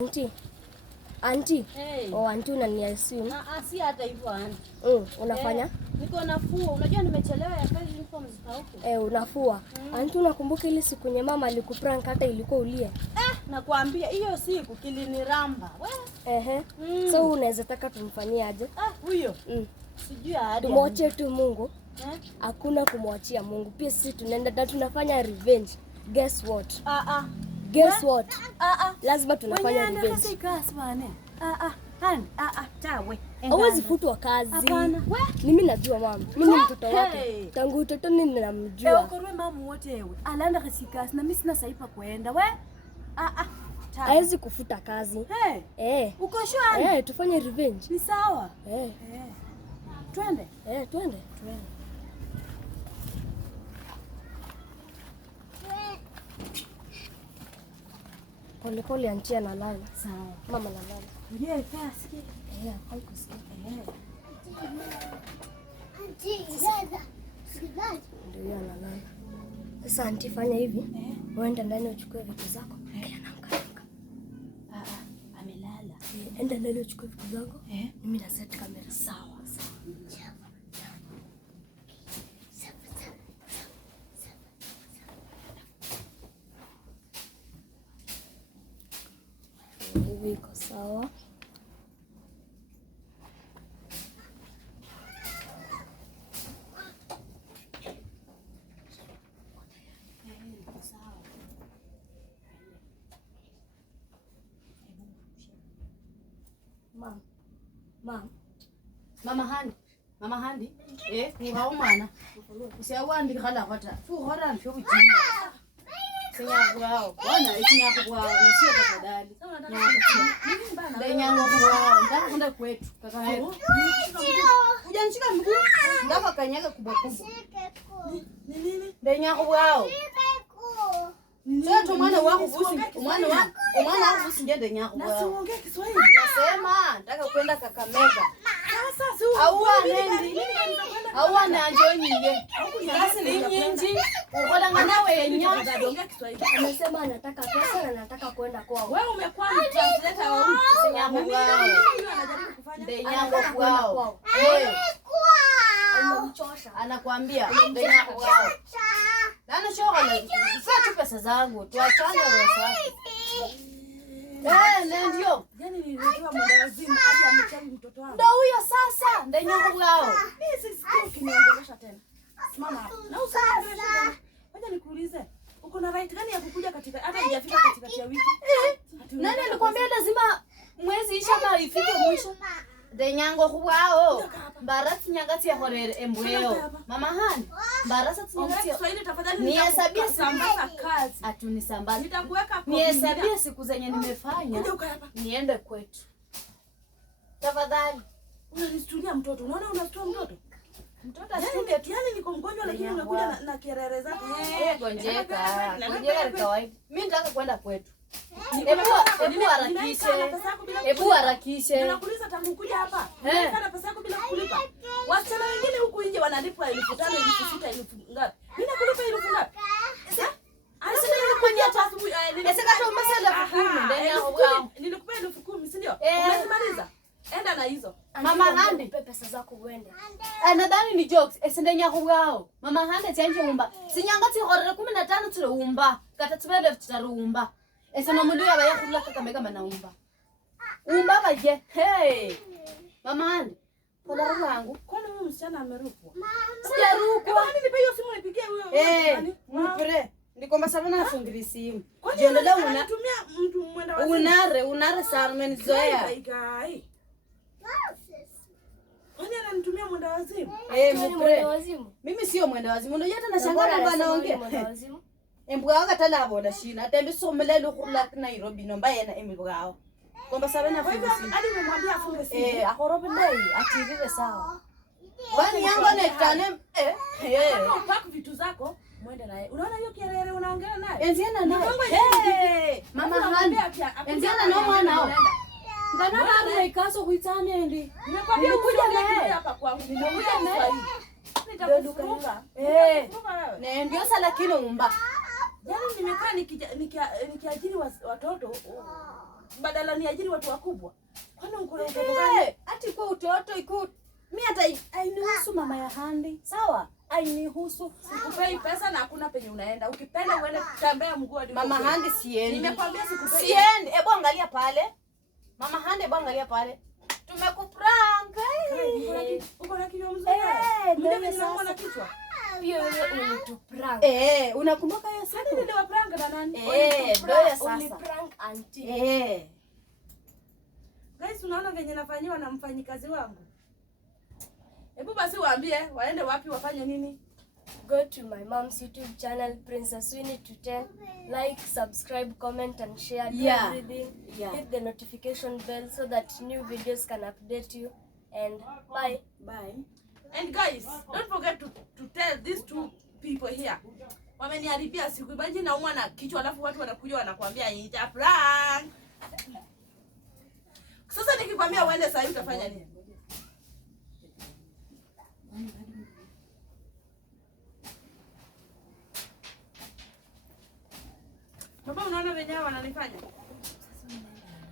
Auntie. Hey. Oh, auntie unaniassume. Si hata hivyo auntie. Unafanya? Niko nafua. Unajua nimechelewa ya kazi uniform zikauka. Unafua. Auntie unakumbuka ile siku nye mama alikuprank hata ilikuwa ulie? Nakwambia hiyo siku kiliniramba. So unaweza taka tumfanyie aje? Huyo. Sijui hadi. Tumwachie tu Mungu. Hakuna kumwachia Mungu. Pia sisi tunaenda tunafanya revenge. Guess what? Guess what? Lazima tunafanya revenge. Tawe. Hawezi futwa kazi. Mimi najua mama. Mimi ni mtoto wake. Tangu utotoni ninamjua. Ukorwe mama wote wewe. Alaenda kasikasi na mimi sina saipa kuenda. We? Hawezi kufuta kazi. Uko sure? Tufanye revenge. Ni sawa? Twende. Twende. Pole auntie analala. Sawa. Mama analala. Unajua fast. Haikusikia. Auntie, dada. Ndio analala. Sasa auntie fanya hivi. Uende ndani uchukue vitu zako. Amelala. Enda ndani uchukue vitu zako. Mimi na set kamera. Sawa. Hivi iko sawa. Mama Handi. Ngao mwana. Usiawandi khala kwata. Fuhora mpyo bujini. Sinyaku wao. Bwana isinyaku wao na sio tafadhali. Nyango wao. Ndaka kwenda kwetu. Kaka hebu. Ujanishika mguu. Ndaka kanyaga kubwa kubwa. Nini? Nyango wao. Sasa mwana wako vusi. Mwana wako vusi ngende nyako wao. Nasiongea Kiswahili. Nasema nataka kwenda Kakamega. Au ananjoniye. Sasa ni nyingi. Ukola nawe yenya. Amesema anataka pesa na anataka kwenda kwao. Wewe umekuwa mtranslator wa huko. Sinyango wao. Anajaribu kufanya. Nyango kwao. Umemchosha. Anakuambia nyango wao. Nani shoga? Sasa tu pesa zangu. Tuachane roho. Ndio. Yaani nilitoa mwandawazimu hadi amechawi mtoto wangu. Ndio huyo sasa. Ndio nyango wao. Mimi sisikii kiniongelesha tena. Simama hapo. Na usiongeleshe tena. Ngoja nikuulize. Uko na right gani ya kukuja katika hata hujafika katikati ya wiki? Nani alikwambia lazima mwezi isha na ifike mwisho? Ndio nyango wao. Mbarasi nyangati ya horere embweo. Mama Hani. Mbarasi nyangati Kiswahili tafadhali nihesabie sambaza kazi. Atunisambaza. Nitakuweka kwa nihesabie siku zenye nimefanya. Niende kwetu. Tafadhali. Unanistunia mtoto. Unaona unastunia mtoto? Mtoto asinge tu. Yaani niko mgonjwa lakini unakuja na kerere zako. Gonjeka. Gonjeka ni kawaida. Mimi nataka kwenda kwetu. Hebu harakishe. Nakuuliza tangu kuja hapa. Unataka pesa yako bila kulipa. Wasichana wengine huku nje wanalipwa 5,000, 6,000, 1,000 ngapi? Mimi nakulipa 1,000 ngapi? Anasema nilikuja hapa asubuhi. Nilikupa 10,000, si ndio? Umemaliza? Enda na hizo. Mama Handi pesa zako uende. Nadhani ni jokes. Esendenya kwao. Mama Handi chanje umba. Sinyangati horere 15 tule umba. Kata tubele tutarumba. Ese no mundu yaba yakula Kakamega manaumba. Umba baje. Mama Handi. Pola wangu. Kwani huyu msichana amerukwa? Sijarukwa. Kwani nipe hiyo simu nipigie huyo. Mpre. Ndikomba sana nafungiri simu. Jiondola unatumia mtu mwenda wazimu. Unare sana menizoea. Kwani ananitumia mwenda wazimu? Mpre. Mimi sio mwenda wazimu. Unajua hata nashangaa kwamba anaongea. Embwa wakatala abola shina. Atembe somelelo kurla Nairobi nomba yena embwa. Komba sabana funga simu. Hadi umemwambia afunge simu. Akorobe ndai atirire sawa. Kwani yango nekane pack vitu zako muende naye. Unaona hiyo kerere unaongea naye? Enziana naye. Mama Handi. Enziana na mwana hao. Ngana na ikaso kuitane ndi. Nimekwambia kuja naye hapa kwangu. Nimekuja naye. Nitakufunga. Ndio sala lakini umba. Yaani nimekaa nikiajiri watoto badala ni ajiri watu wakubwa. Kwani uko na utoto gani? Ati kwa utoto iku mimi hata ainihusu mama ya Handi. Sawa? Ainihusu. Sikupei pesa na hakuna penye unaenda. Ukipenda uende kutembea mguu hadi Mama Handi siendi. Nimekwambia sikupei. Siendi. Hebu angalia pale. Mama Handi, hebu angalia pale. Tumekuprank. Uko na kichwa mzuri. Mimi ninaona na kichwa. Hiyo wewe ulituprank. Unakumbuka hiyo siku? Hadi ndio prank na nani? Ndio sasa. Uliprank auntie. Guys, unaona venye nafanywa na mfanyikazi wangu? Hebu basi waambie waende wapi wafanye nini? Go to my mom's YouTube channel, Princess Winnie to 10. Like, subscribe, comment and share. Do everything. Hit the notification bell so that new videos can update you. And bye. Bye. And guys, don't forget to tell these two people here. Wameniharibia siku. Imagine naumwa na kichwa alafu watu wanakuja wanakuambia ita prank. Sasa nikikwambia uende sasa hivi utafanya nini? Baba, unaona wenyewe wananifanya?